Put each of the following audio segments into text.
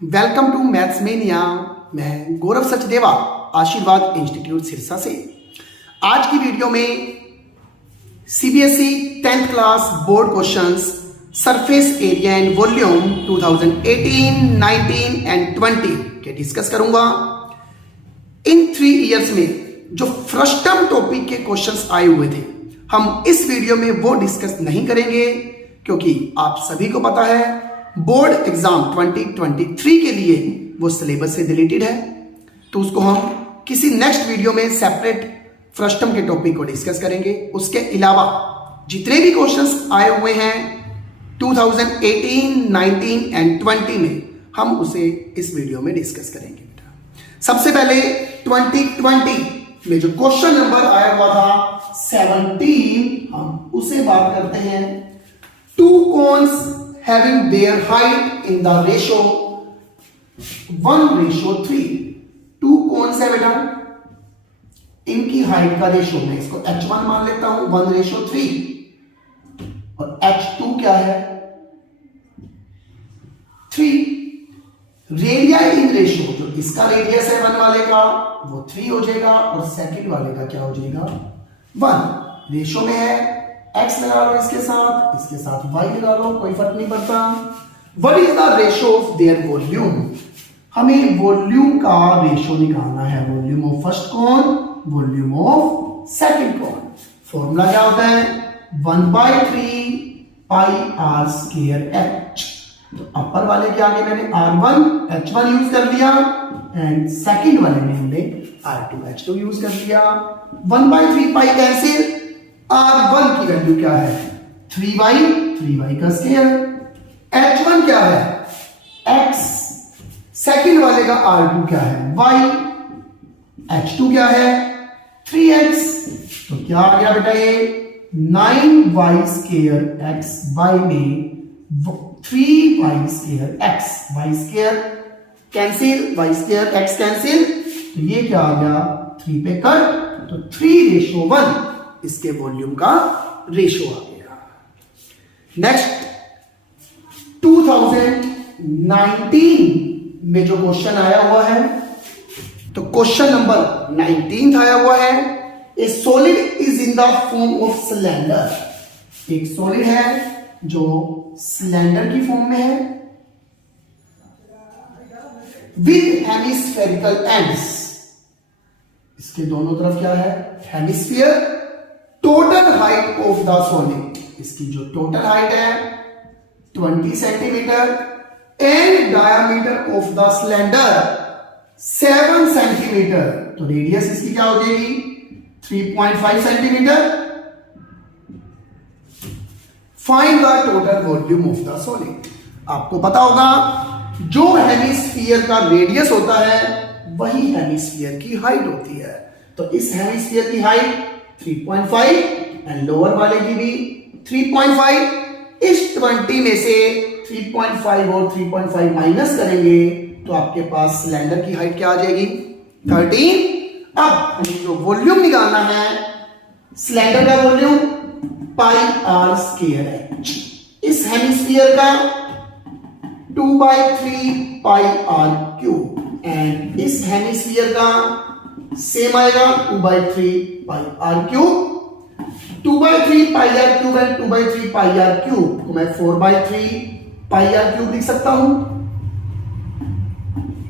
Welcome to maths mania. मैं गौरव सचदेवा, आशीर्वाद institute Sirsa से। आज की वीडियो में CBSE 10th class board questions surface area and volume 2018, 19 and 20 के डिस्कस करूंगा। इन 3 इयर्स में जो फ्रस्टम टॉपिक के क्वेश्चंस आए हुए थे, हम इस वीडियो में वो डिस्कस नहीं करेंगे, क्योंकि आप सभी को पता है बोर्ड एग्जाम 2023 के लिए वो सिलेबस से डिलीटेड है। तो उसको हम किसी नेक्स्ट वीडियो में सेपरेट फ्रस्टम के टॉपिक को डिस्कस करेंगे। उसके अलावा जितने भी क्वेश्चंस आए हुए हैं 2018, 19 एंड 20 में, हम उसे इस वीडियो में डिस्कस करेंगे। सबसे पहले 2020 में जो क्वेश्चन नंबर आया हुआ था 17, हम उसे बात करते हैं। 2 cones having their height in the ratio 1:3। 2 cones है बेटा, इनकी हाइट का रेशियो, मैं इसको h1 मान लेता हूं 1:3, और h2 क्या है 3। रेडिया इन रेशियो, जो इसका रेडियस है 1 वाले का वो 3 हो जाएगा, और सेकंड वाले का क्या हो जाएगा 1। रेशियो में है, x लगा लो इसके साथ y लगा लो, कोई फर्क नहीं पड़ता। What is the ratio of their volume? हमें वॉल्यूम का रेशियो निकालना है। Volume of first cone, volume of second cone. Formula क्या होता है 1/3 पाई r स्क्वायर h। तो अपर वाले के आगे मैंने r1 h1 यूज कर लिया, एंड सेकंड वाले में हमने r2 h2 यूज कर लिया। 1/3 पाई कैंसिल, r1 की वैल्यू क्या है 3y का स्क्वायर। h1 क्या है x, सेकंड वाले का r2 क्या है y, h2 क्या है 3x। तो क्या आ गया बेटा ये 9y स्क्वायर x, y में 3y square x, y square cancel, y square x cancel, तो ये क्या आ गया 3 पे कट, तो 3:1 इसके वॉल्यूम का रेशियो आ गया। नेक्स्ट 2019 में जो क्वेश्चन आया हुआ है, तो क्वेश्चन नंबर 19 आया हुआ है। ए solid is in the form of cylinder. एक सॉलिड है जो सिलेंडर की फॉर्म में है, विद हेमिस्फेरिकल एंड्स। इसके दोनों तरफ क्या है hemisphere. Total height of the solid, इसकी जो टोटल हाइट है 20 centimetre, and diameter of the cylinder 7 centimetre. तो रेडियस इसकी क्या हो जाएगी 3.5 centimetre. Find the total volume of the solid. आपको पता होगा जो हेमिस्फीयर का रेडियस होता है वही हेमिस्फीयर की हाइट होती है। तो इस हेमिस्फीयर की हाइट 3.5 एंड लोअर वाले की भी 3.5। इस 20 में से 3.5 और 3.5 माइनस करेंगे तो आपके पास सिलेंडर की हाइट क्या आ जाएगी 13। अब हमें जो वॉल्यूम निकालना है सिलेंडर का वॉल्यूम पाई r स्क्वायर h। इस हेमिस्फीयर का 2/3 पाई r क्यूब, एंड इस हेमिस्फीयर का सेम आएगा 2/3 पाई r cube. 2/3 pi r cube and 2/3 pi r cube को मैं 4/3 पाई r क्यूब लिख सकता हूं।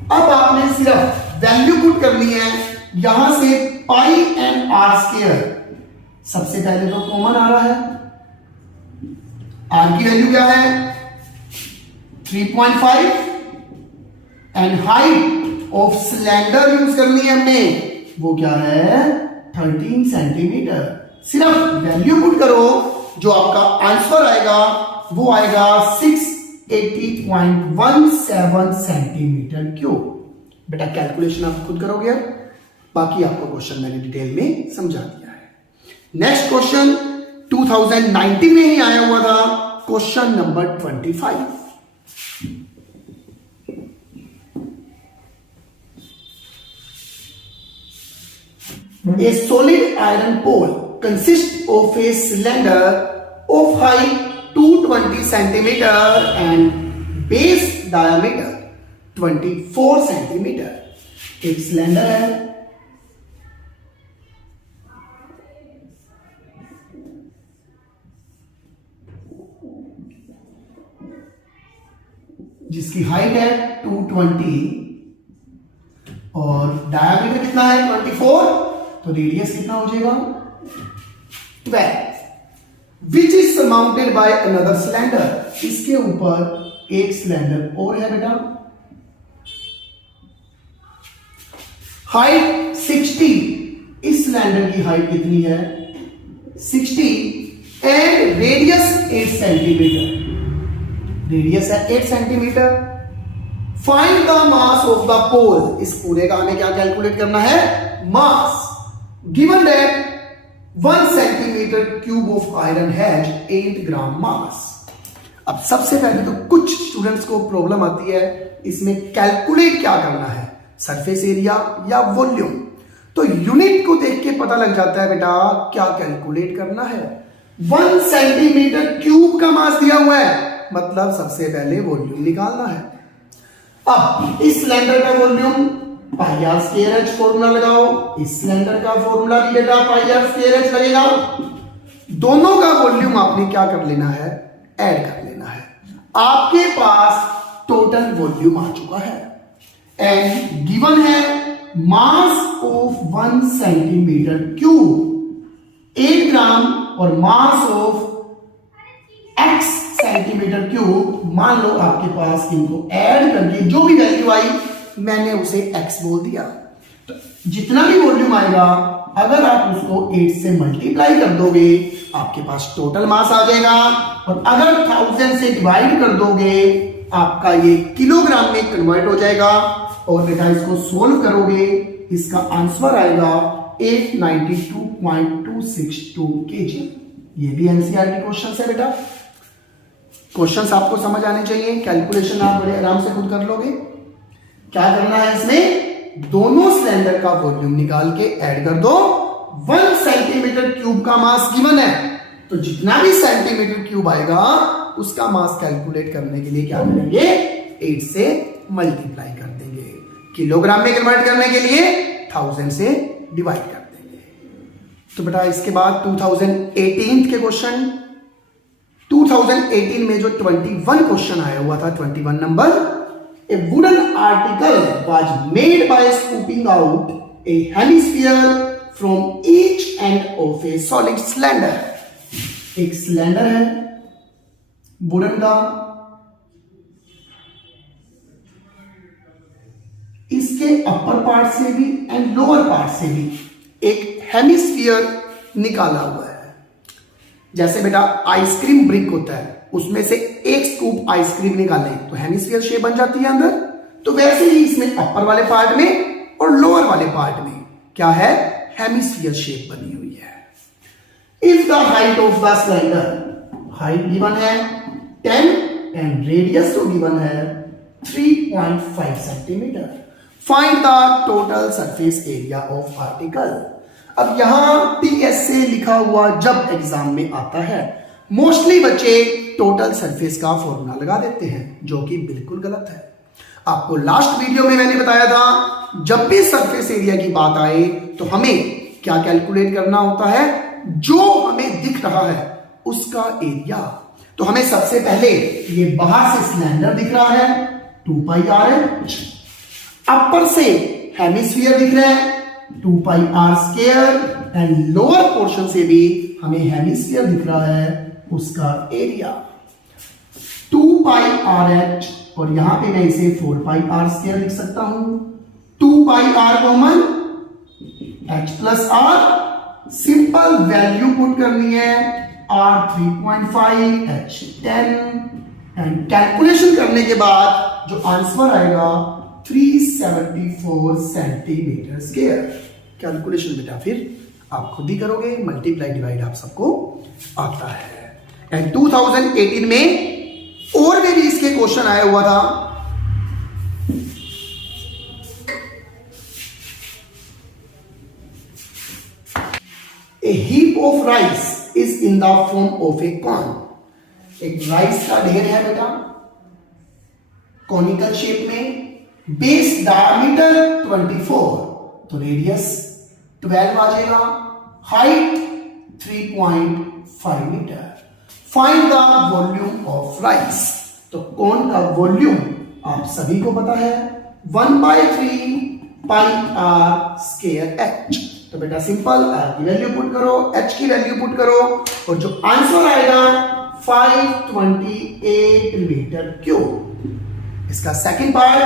अब आपने सिर्फ वैल्यू पुट करनी है यहां से पाई एंड r स्क्वायर। सबसे पहले तो कॉमन आ रहा है, r की वैल्यू क्या है 3.5, and height of cylinder use करनी है हमने, वो क्या है 13 सेंटीमीटर। सिर्फ वैल्यू पुट करो, जो आपका आंसर आएगा वो आएगा 680.17 सेंटीमीटर क्यूब। बेटा कैलकुलेशन आप खुद करोगे, बाकी आपको क्वेश्चन मैंने डिटेल में समझा दिया है। नेक्स्ट क्वेश्चन 2019 में ही आया हुआ था, question number 25। A solid iron pole consists of a cylinder of height 220 centimeter and base diameter 24 centimetre. एक सिलेंडर है जिसकी हाइट है 220 और डायमीटर कितना है 24, तो रेडियस कितना हो जाएगा 12। Which is surmounted by another cylinder, इसके ऊपर एक सिलेंडर और है बेटा। हाइट 60, इस सिलेंडर की हाइट कितनी है 60 एंड रेडियस 8 सेंटीमीटर, रेडियस है 8 centimetre. Find the mass of the pole, इस पूरे का हमें क्या कैलकुलेट करना है mass. Given that 1 centimetre cube of iron has 8 gram mass. अब सबसे पहले तो कुछ स्टूडेंट्स को प्रॉब्लम आती है इसमें कैलकुलेट क्या करना है, सरफेस एरिया या वॉल्यूम। तो यूनिट को देख के पता लग जाता है बेटा क्या कैलकुलेट करना है। 1 सेंटीमीटर क्यूब का मास दिया हुआ है, मतलब सबसे पहले वॉल्यूम निकालना है। अब इस सिलेंडर का volume pi r square h formula लगाओ, इस सिलेंडर का फॉर्मूला भी बेटा पाई आर स्क्वायर एच लगेगा। दोनों का वॉल्यूम आपने क्या कर लेना है, ऐड कर लेना है। आपके पास टोटल वॉल्यूम आ चुका है एंड गिवन है मास ऑफ 1 सेंटीमीटर क्यूब 8 ग्राम और mass of x centimetre cube. मान लो आपके पास इनको ऐड करके जो भी वैल्यू आई मैंने उसे x बोल दिया, तो जितना भी वॉल्यूम आएगा अगर आप उसको 8 से मल्टीप्लाई कर दोगे आपके पास टोटल मास आ जाएगा, और अगर 1000 से डिवाइड कर दोगे आपका ये किलोग्राम में कन्वर्ट हो जाएगा। और बेटा इसको सोल्व करोगे इसका आंसर आएगा 892.262 kg। ये भी एनसीईआरटी क्वेश्चन है बेटा। क्वेश्चंस आपको समझ आने चाहिए, कैलकुलेशन आप बड़े आराम से खुद कर लोगे। क्या करना है इसमें, दोनों सिलेंडर का वॉल्यूम निकाल के ऐड कर दो। 1 सेंटीमीटर क्यूब का मास गिवन है, तो जितना भी सेंटीमीटर क्यूब आएगा उसका मास कैलकुलेट करने के लिए क्या करेंगे 8 से मल्टीप्लाई कर देंगे। किलोग्राम में कन्वर्ट करने के लिए 1000 से डिवाइड कर देंगे। तो बेटा इसके बाद 2018 के क्वेश्चन, 2018 में जो 21 क्वेश्चन आया हुआ था 21 number, A wooden article was made by scooping out A hemisphere from each end of A solid cylinder. एक सिलेंडर है वुडन का, इसके अपर पार्ट से भी एंड लोअर पार्ट से भी एक हेमिस्फीयर निकाला हुआ है। जैसे बेटा आइसक्रीम ब्रिक होता है, उसमें से एक स्कूप आइसक्रीम निकालें तो हेमिस्फीयर शेप बन जाती है अंदर, तो वैसे ही इसमें अपर वाले पार्ट में और लोअर वाले पार्ट में क्या है हेमिस्फीयर शेप बनी हुई है। If the height of the cylinder, height given है 10 एंड रेडियस जो गिवन है 3.5 centimetre, find the total surface area of article. अब यहां TSA लिखा हुआ जब एग्जाम में आता है मोस्टली बच्चे टोटल सरफेस का फॉर्मूला लगा देते हैं, जो कि बिल्कुल गलत है। आपको लास्ट वीडियो में मैंने बताया था जब भी सरफेस एरिया की बात आए तो हमें क्या कैलकुलेट करना होता है, जो हमें दिख रहा है उसका एरिया। तो हमें सबसे पहले ये बाहर से सिलेंडर दिख रहा है 2πr, अपर से हेमिस्फीयर दिख रहा है 2πr² एंड लोअर पोर्शन से भी हमें हेमिस्फीयर दिख रहा है उसका एरिया 2πrh, और यहां पे मैं इसे 4πr² लिख सकता हूं। 2πr common, h plus r, simple value put करनी है r 3.5, h 10 एंड कैलकुलेशन करने के बाद जो आंसर आएगा 374 सेंटीमीटर स्क्वायर। कैलकुलेशन बेटा फिर आप खुद ही करोगे, मल्टीप्लाई डिवाइड आप सबको आता है। एंड 2018 में और भी इसके क्वेश्चन आया हुआ था। A heap of rice is in the form of a corn. एक राइस का ढेर है बेटा कॉनिकल शेप में, बेस डायमीटर 24, तो रेडियस 12 आ जाएगा, height 3.5 metre. Find the volume of rice, तो कौन का वॉल्यूम आप सभी को पता है 1/3 पाई आर स्क्वायर एच। तो बेटा सिंपल, आर की वैल्यू पुट करो, एच की वैल्यू पुट करो, और जो आंसर आएगा 528 मीटर क्यूब। इसका second part,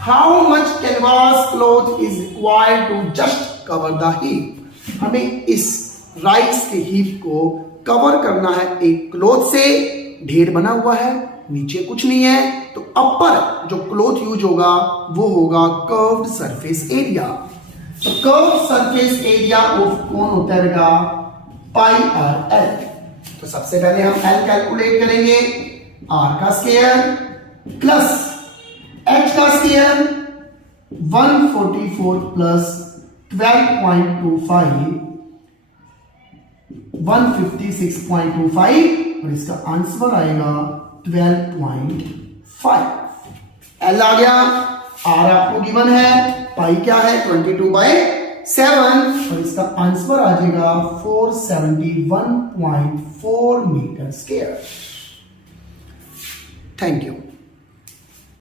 how much canvas cloth is required to just cover the heap. हमें इस राइस के हीप को कवर करना है एक क्लॉथ से, ढेर बना हुआ है, नीचे कुछ नहीं है, तो अपर जो क्लॉथ यूज होगा वो होगा कर्व्ड सरफेस एरिया। तो कर्व्ड सरफेस एरिया ऑफ कौन होता है बेटा, पाई आर एल। तो सबसे पहले हम एल कैलकुलेट करेंगे, आर का स्क्वायर प्लस एच का स्क्वायर 144 प्लस 12.25 156.25, और इसका आंसर आएगा 12.5। एल आ गया, आर आपको गिवन है, पाई क्या है 22/7, और इसका आंसर आ जाएगा 471.4 मीटर स्क्वायर। Thank you.